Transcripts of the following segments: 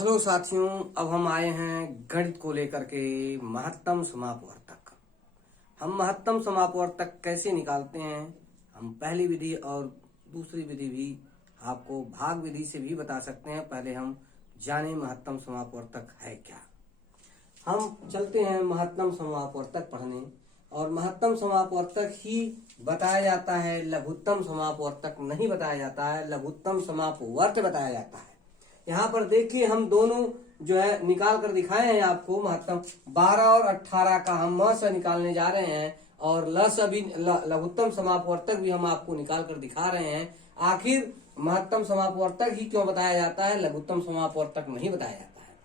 Hello साथियों, अब हम आए हैं गणित को लेकर के महत्तम समापवर्तक। हम महत्तम समापवर्तक कैसे निकालते हैं, हम पहली विधि और दूसरी विधि भी आपको भाग विधि से भी बता सकते हैं। पहले हम जाने महत्तम समापवर्तक है क्या। हम चलते हैं महत्तम समापवर्तक पढ़ने, और महत्तम समापवर्तक ही बताया जाता है, लघुत्तम समापवर्तक नहीं बताया जाता है, लघुत्तम समापवर्त बताया जाता है। यहाँ पर देखिए, हम दोनों जो है निकाल कर दिखाए हैं आपको। महत्तम 12 और 18 का हम म से निकालने जा रहे हैं, और ल से भी लघुत्तम समापवर्तक भी हम आपको निकाल कर दिखा रहे हैं। आखिर महत्तम समापवर्तक ही क्यों बताया जाता है, लघुत्तम समापवर्तक नहीं बताया जाता है।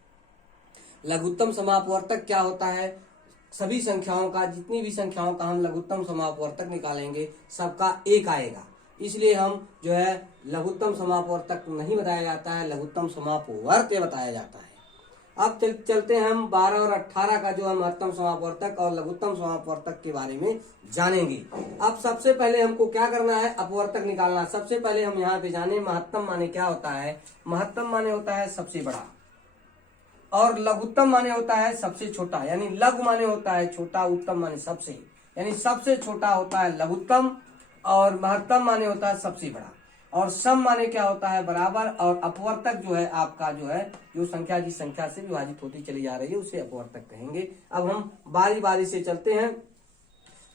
लघुत्तम समापवर्तक क्या होता है, सभी संख्याओं का, जितनी भी संख्याओं का हम लघुत्तम समापवर्तक निकालेंगे सबका एक आएगा, इसलिए हम जो है लघुत्तम समापवर्तक नहीं बताया जाता है, लघुत्तम समापवर्त बताया जाता है। अब चलते हैं हम 12 और 18 का जो है महत्तम समापवर्तक और लघुत्तम समापवर्तक के बारे में जानेंगे। अब सबसे पहले हमको क्या करना है, अपवर्तक निकालना। सबसे पहले हम यहाँ पे जाने महत्तम माने क्या होता है। महत्तम माने होता है सबसे बड़ा, और लघुत्तम माने होता है सबसे छोटा। यानी लघु माने होता है छोटा, उत्तम माने सबसे, यानी सबसे छोटा होता है लघुत्तम, और महत्तम माने होता है सबसे बड़ा, और सम माने क्या होता है बराबर, और अपवर्तक जो है आपका जो है जो संख्या जिस संख्या से विभाजित होती चली जा रही है उसे अपवर्तक कहेंगे। अब हम बारी बारी से चलते हैं।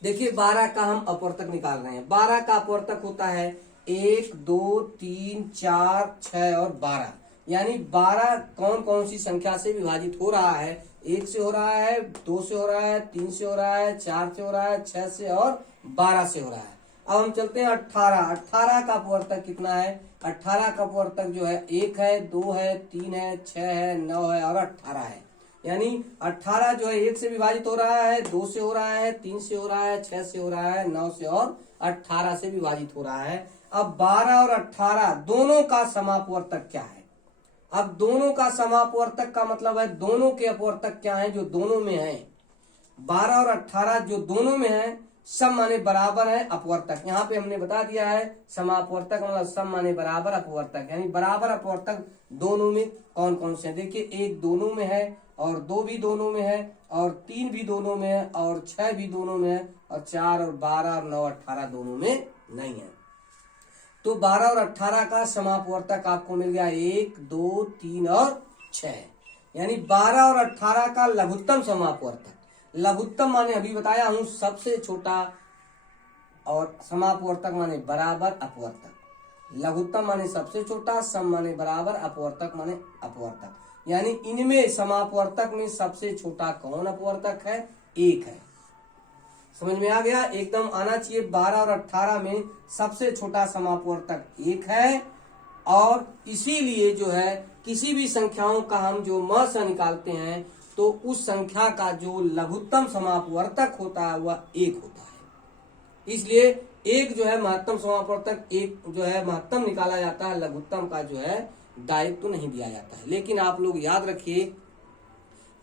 देखिए 12 का हम अपवर्तक निकाल रहे हैं। 12 का अपवर्तक होता है 1, 2, 3, 4, 6 और 12। यानी 12 कौन कौन सी संख्या से विभाजित हो रहा है। 1 से हो रहा है, 2 से हो रहा है, 3 से हो रहा है, 4 से हो रहा है, 6 से और 12 से हो रहा है। अब हम चलते हैं 18। 18 का अपवर्तक कितना है। 18 का अपवर्तक जो है 1 है, 2 है, 3 है, 6 है, 9 है और 18 है। यानी 18 जो है 1 से विभाजित हो रहा है, 2 से हो रहा है, 3 से हो रहा है, 6 से हो रहा है, 9 से और 18 से विभाजित हो रहा है। अब 12 और 18 दोनों का समापवर्तक क्या है। अब दोनों का समापवर्तक का मतलब है दोनों के अपवर्तक क्या है जो दोनों में है। 12 और 18 जो दोनों में है, सम माने बराबर है अपवर्तक। यहाँ पे हमने बता दिया है समापवर्तक मतलब सम माने बराबर अपवर्तक, यानी बराबर अपवर्तक दोनों में कौन कौन से हैं। देखिए 1 दोनों में है, और 2 भी दोनों में है, और 3 भी दोनों में है, और 6 भी दोनों में है, और 4 और 12 और 9 18 दोनों में नहीं है। तो 12 और 18 का समापवर्तक आपको मिल गया 1, 2, 3 और 6। यानी 12 और 18 का लघुत्तम समापवर्तक। लघुत्तम माने अभी बताया हूं सबसे छोटा, और समापवर्तक माने बराबर अपवर्तक। लघुत्तम माने सबसे छोटा, सम माने बराबर, अपवर्तक माने अपवर्तक। यानी इनमें समापवर्तक में सबसे छोटा कौन अपवर्तक है, 1 है। समझ में आ गया, एकदम आना चाहिए। 12 और 18 में सबसे छोटा समापवर्तक 1 है, और इसीलिए जो है किसी भी संख्याओं का हम जो म से निकालते हैं तो उस संख्या का जो लघुत्तम समापवर्तक होता है वह 1 होता है। इसलिए एक जो है महत्तम समापवर्तक, एक जो है महत्तम निकाला जाता है, लघुत्तम का जो है डायरेक्ट तो नहीं दिया जाता है। लेकिन आप लोग याद रखिए,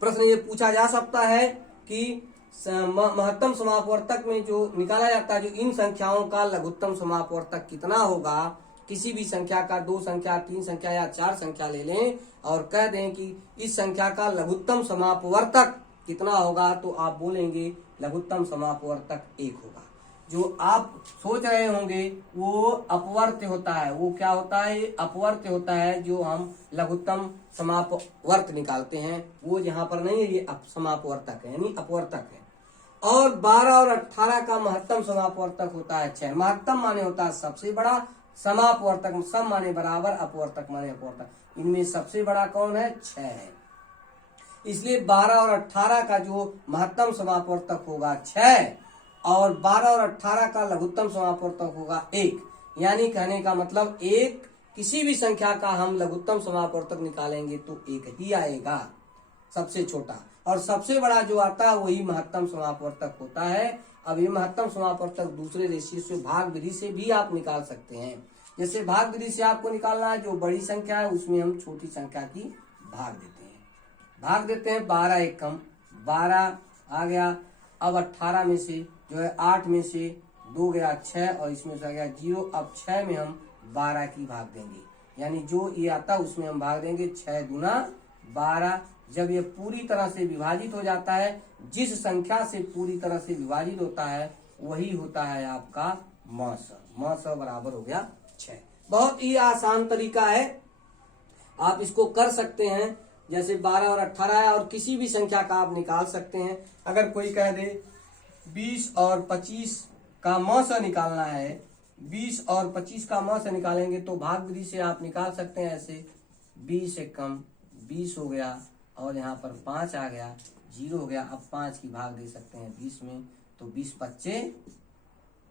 प्रश्न ये पूछा जा सकता है कि महत्तम समापवर्तक में जो निकाला जाता है, जो इन संख्याओं का लघुत्तम समापवर्तक कितना होगा। किसी भी संख्या का 2 संख्या, 3 संख्या या 4 संख्या ले लें और कह दें कि इस संख्या का लघुत्तम समापवर्तक कितना होगा, तो आप बोलेंगे लघुत्तम समापवर्तक 1 होगा। जो आप सोच रहे होंगे वो अपवर्त्य होता है। वो क्या होता है, अपवर्त्य होता है। जो हम लघुत्तम समापवर्त निकालते हैं वो यहाँ पर नहीं है, ये समापवर्तक है, यानी अपवर्तक है। और 12 और 18 का महत्तम समापवर्तक होता है 6। महत्तम माने होता है सबसे बड़ा, समापवर्तक सम माने बराबर, अपवर्तक माने अपवर्तक। इनमें सबसे बड़ा कौन है, 6 है। इसलिए 12 और 18 का जो महत्तम समापवर्तक होगा 6, और 12 और 18 का लघुत्तम समापवर्तक होगा 1। यानी कहने का मतलब एक किसी भी संख्या का हम लघुत्तम समापवर्तक निकालेंगे तो 1 ही आएगा, सबसे छोटा। और सबसे बड़ा जो आता है वही महत्तम समापवर्तक होता है। अब ये महत्तम समापवर्तक दूसरे रेशियो से, भाग विधि से भी आप निकाल सकते हैं। जैसे भाग विधि से आपको निकालना है, जो बड़ी संख्या है उसमें हम छोटी संख्या की भाग देते हैं। भाग देते हैं 12 एकम 12 आ गया। अब 18 में से जो है 8 में से 2 गया 6, और इसमें से आ गया 0। अब 6 में हम 12 की भाग देंगे, यानी जो ये आता है उसमें हम भाग देंगे 6 गुना 12। जब ये पूरी तरह से विभाजित हो जाता है, जिस संख्या से पूरी तरह से विभाजित होता है वही होता है आपका म बराबर हो गया 6। बहुत ही आसान तरीका है, आप इसको कर सकते हैं। जैसे 12 और 18 है और किसी भी संख्या का आप निकाल सकते हैं। अगर कोई कह दे 20 और 25 का म से निकालना है, 20 और 25 का म से निकालेंगे तो भाग विधि से आप निकाल सकते हैं। ऐसे 20 एकम 20 हो गया और यहाँ पर 5 आ गया, 0 हो गया। अब 5 की भाग दे सकते हैं 20 में, तो 20 पच्चे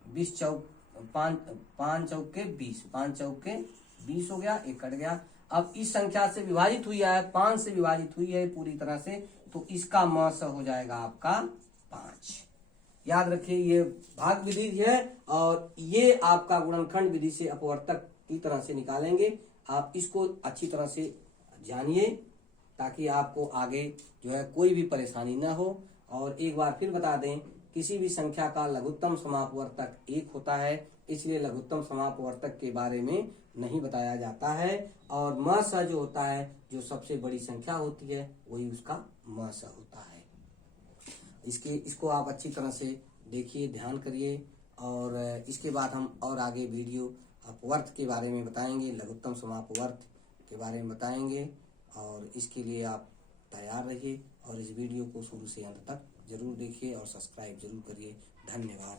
20 चौक 5 चौके 20, 5 चौके 20 हो गया, एक कट गया। अब इस संख्या से विभाजित हुई है, 5 से विभाजित हुई है पूरी तरह से, तो इसका म स हो जाएगा आपका 5। याद रखिए ये भाग विधि है और ये आपका गुणनखंड विधि से अपवर्तक की तरह से निकालेंगे। आप इसको अच्छी तरह से जानिए ताकि आपको आगे जो है कोई भी परेशानी ना हो। और एक बार फिर बता दें, किसी भी संख्या का लघुत्तम समापवर्तक 1 होता है, इसलिए लघुत्तम समापवर्तक के बारे में नहीं बताया जाता है। और म स जो होता है, जो सबसे बड़ी संख्या होती है, वही उसका म स होता है। इसको आप अच्छी तरह से देखिए, ध्यान करिए। और इसके बाद हम और आगे वीडियो अपवर्त के बारे में बताएंगे, लघुत्तम समापवर्त के बारे में बताएंगे। और इसके लिए आप तैयार रहिए और इस वीडियो को शुरू से अंत तक जरूर देखिए और सब्सक्राइब जरूर करिए। धन्यवाद।